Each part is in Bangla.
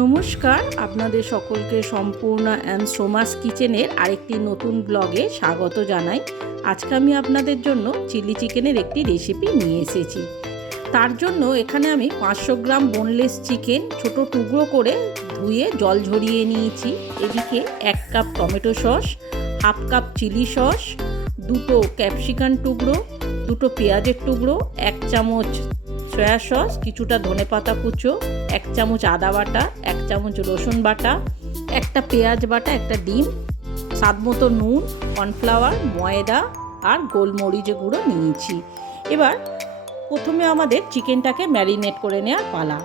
নমস্কার, আপনাদের সকলকে সম্পূর্ণ অ্যান্ড সোমাস কিচেনের আরেকটি নতুন ব্লগে স্বাগত জানাই। আজকে আমি আপনাদের জন্য চিলি চিকেনের একটি রেসিপি নিয়ে এসেছি। তার জন্য এখানে আমি 500 গ্রাম বোনলেস চিকেন ছোট টুকরো করে ধুয়ে জল ঝরিয়ে নিয়েছি। এদিকে 1 cup tomato sauce, half cup chilli sauce, 2টো ক্যাপসিকাম টুকরো, 2টো পেঁয়াজের টুকরো, 1 চামচ সয়া সস, কিছুটা ধনেপাতা কুচো, 1 চামচ আদা বাটা, 1 চামচ রসুন বাটা, একটা পেঁয়াজ বাটা, একটা ডিম, স্বাদ মতো নুন, কর্নফ্লাওয়ার, ময়দা আর গোলমরিচ গুঁড়ো নিয়েছি। এবার প্রথমে আমাদের চিকেনটাকে ম্যারিনেট করে নেওয়ার পালা।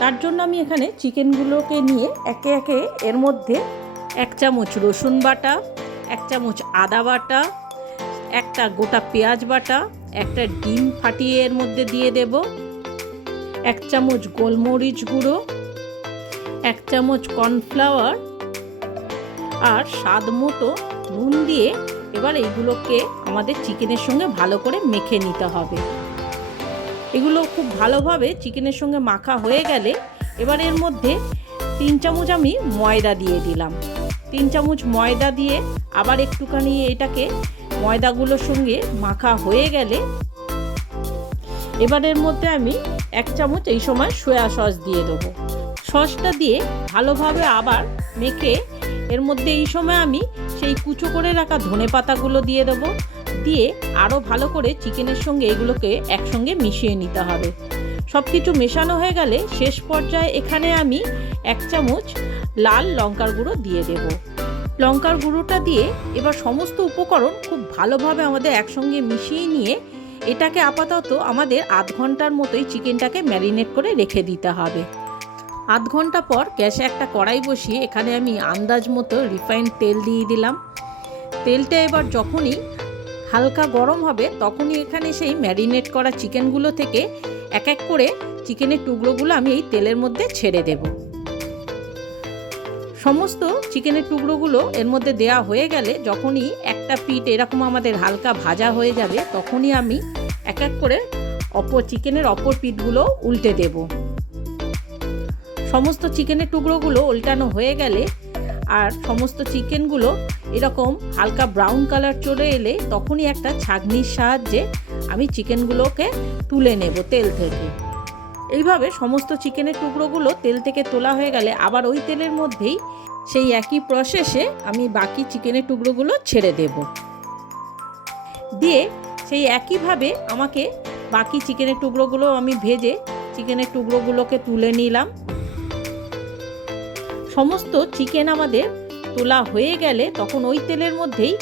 তার জন্য আমি এখানে চিকেনগুলোকে নিয়ে একে একে এর মধ্যে 1 চামচ রসুন বাটা, 1 চামচ আদা বাটা, একটা গোটা পেঁয়াজ বাটা, একটা ডিম ফাটিয়ে এর মধ্যে দিয়ে দেব, 1 চামচ গোলমরিচ গুঁড়ো, 1 চামচ কর্নফ্লাওয়ার আর স্বাদ মতো নুন দিয়ে এবার এইগুলোকে আমাদের চিকেনের সঙ্গে ভালো করে মেখে নিতে হবে। এগুলো খুব ভালোভাবে চিকেনের সঙ্গে মাখা হয়ে গেলে এবার এর মধ্যে 3 চামচ আমি ময়দা দিয়ে দিলাম। 3 চামচ ময়দা দিয়ে আবার একটুখানি এটাকে ময়দাগুলোর সঙ্গে মাখা হয়ে গেলে এবার এর মধ্যে আমি 1 চামচ এই সময় সয়া সস দিয়ে দেবো। সসটা দিয়ে ভালোভাবে আবার মেখে এর মধ্যে এই সময় আমি সেই কুচো করে রাখা ধনেপাতাগুলো দিয়ে দেবো। দিয়ে আরও ভালো করে চিকেনের সঙ্গে এগুলোকে একসঙ্গে মিশিয়ে নিতে হবে। সব কিছু মেশানো হয়ে গেলে শেষ পর্যায়ে এখানে আমি 1 চামচ লাল লঙ্কার গুঁড়ো দিয়ে দেব। লঙ্কার গুঁড়োটা দিয়ে এবার সমস্ত উপকরণ খুব ভালোভাবে আমাদের একসঙ্গে মিশিয়ে নিয়ে এটাকে আপাতত আমাদের আধ ঘন্টার মতোই চিকেনটাকে ম্যারিনেট করে রেখে দিতে হবে। আধ ঘন্টা পর গ্যাসে একটা কড়াই বসিয়ে এখানে আমি আন্দাজ মতো রিফাইন্ড তেল দিয়ে দিলাম। তেলটা এবার যখনই হালকা গরম হবে তখনই এখানে সেই ম্যারিনেট করা চিকেনগুলো থেকে এক এক করে চিকেনের টুকরোগুলো আমি এই তেলের মধ্যে ছেড়ে দেব। সমস্ত চিকেনের টুকরোগুলো এর মধ্যে দেওয়া হয়ে গেলে যখনই একটা পিঠ এরকম আমাদের হালকা ভাজা হয়ে যাবে তখনই আমি এক এক করে চিকেনের অপর পিঠগুলো উল্টে দেব। সমস্ত চিকেনের টুকরোগুলো উল্টানো হয়ে গেলে আর সমস্ত চিকেনগুলো এরকম হালকা ব্রাউন কালার চলে এলে তখনই একটা ছাঁকনির সাহায্যে আমি চিকেনগুলোকে তুলে নেব তেল থেকে। এইভাবে সমস্ত চিকেনের টুকরোগুলো তেল থেকে তোলা হয়ে গেলে আবার ওই তেলের মধ্যেই সেই একই প্রসেসে আমি বাকি চিকেনের টুকরোগুলো ছেড়ে দেব। দিয়ে সেই একইভাবে আমাকে বাকি চিকেনের টুকরোগুলো আমি ভেজে চিকেনের টুকরোগুলোকে তুলে নিলাম। সমস্ত চিকেন আমাদের তোলা হয়ে গেলে তখন ওই তেলের মধ্যেই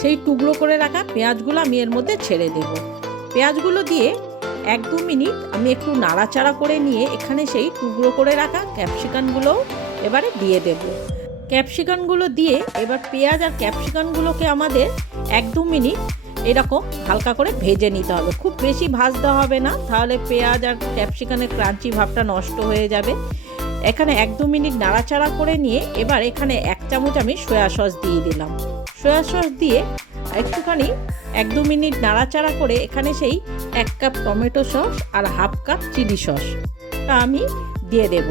সেই টুকরো করে রাখা পেঁয়াজগুলো আমি এর মধ্যে ছেড়ে দেব। পেঁয়াজগুলো দিয়ে 1-2 মিনিট আমি একটু নাড়াচাড়া করে নিয়ে এখানে সেই টুকরো করে রাখা ক্যাপসিকামগুলো এবারে দিয়ে দেব। ক্যাপসিকামগুলো দিয়ে এবার পেঁয়াজ আর ক্যাপসিকামগুলোকে আমাদের 1-2 মিনিট এরকম হালকা করে ভেজে নিতে হবে। খুব বেশি ভাজতে হবে না, তাহলে পেঁয়াজ আর ক্যাপসিকামের ক্রাঞ্চি ভাবটা নষ্ট হয়ে যাবে। এখানে 1-2 মিনিট নাড়াচাড়া করে নিয়ে এবার এখানে 1 চামচ আমি সয়া সস দিয়ে দিলাম। সয়া সস দিয়ে একটুখানি 1-2 মিনিট নাড়াচাড়া করে এখানে সেই 1 কাপ টমেটো সস আর হাফ কাপ চিলি সসটা আমি দিয়ে দেব।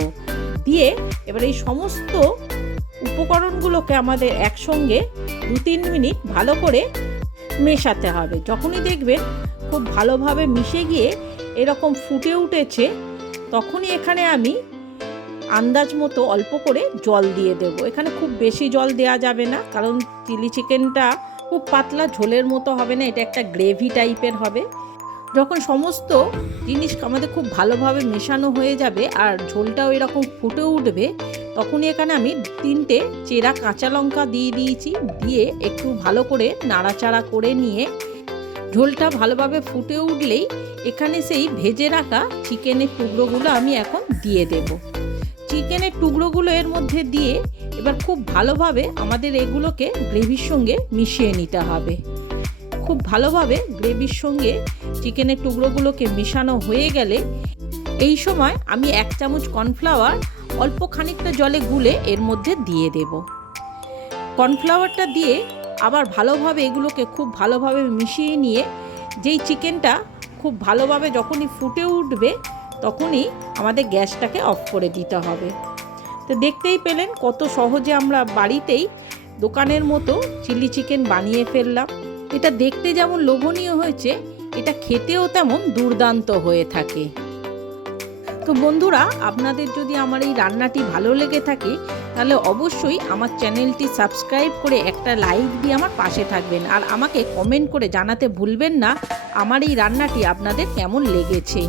দিয়ে এবার এই সমস্ত উপকরণগুলোকে আমাদের একসঙ্গে 2-3 মিনিট ভালো করে মেশাতে হবে। যখনই দেখবেন খুব ভালোভাবে মিশে গিয়ে এরকম ফুটে উঠেছে তখনই এখানে আমি আন্দাজ মতো অল্প করে জল দিয়ে দেব। এখানে খুব বেশি জল দেওয়া যাবে না, কারণ চিলি চিকেনটা খুব পাতলা ঝোলের মতো হবে না, এটা একটা গ্রেভি টাইপের হবে। যখন সমস্ত জিনিস আমাদের খুব ভালোভাবে মেশানো হয়ে যাবে আর ঝোলটাও এরকম ফুটে উঠবে তখনই এখানে আমি 3টে চেরা কাঁচা লঙ্কা দিয়ে দিয়েছি। দিয়ে একটু ভালো করে নাড়াচাড়া করে নিয়ে ঝোলটা ভালোভাবে ফুটে উঠলেই এখানে সেই ভেজে রাখা চিকেনের টুকরোগুলো আমি এখন দিয়ে দেব। চিকেনের টুকরোগুলো এর মধ্যে দিয়ে এবার খুব ভালোভাবে আমাদের এগুলোকে গ্রেভির সঙ্গে মিশিয়ে নিতে হবে। খুব ভালোভাবে গ্রেভির সঙ্গে চিকেনের টুকরোগুলোকে মেশানো হয়ে গেলে এই সময় আমি 1 চামচ কর্নফ্লাওয়ার অল্প খানিকটা জলে গুলে এর মধ্যে দিয়ে দেব। কর্নফ্লাওয়ারটা দিয়ে আবার ভালোভাবে এগুলোকে খুব ভালোভাবে মিশিয়ে নিয়ে যেই চিকেনটা খুব ভালোভাবে যখনই ফুটে উঠবে তখনই আমাদের গ্যাসটাকে অফ করে দিতে হবে। তো দেখতেই পেলেন কত সহজে আমরা বাড়িতেই দোকানের মতো চিলি চিকেন বানিয়ে ফেললাম। এটা দেখতে যেমন লোভনীয় হয়েছে, এটা খেতেও তেমন দুর্দান্ত হয়ে থাকে। তো বন্ধুরা, আপনাদের যদি আমার এই রান্নাটি ভালো লেগে থাকে তাহলে অবশ্যই আমার চ্যানেলটি সাবস্ক্রাইব করে একটা লাইক দিয়ে আমার পাশে থাকবেন, আর আমাকে কমেন্ট করে জানাতে ভুলবেন না আমার এই রান্নাটি আপনাদের কেমন লেগেছে।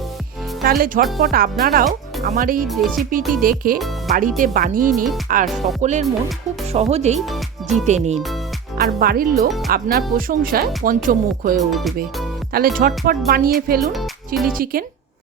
তাহলে ঝটপট আপনারাও আমার এই রেসিপিটি দেখে বাড়িতে বানিয়ে নিন আর সকলের মন খুব সহজেই জিতে নিন, আর বাড়ির লোক আপনার প্রশংসায় পঞ্চমুখ হয়ে উঠবে। তাহলে ঝটপট বানিয়ে ফেলুন চিলি চিকেন।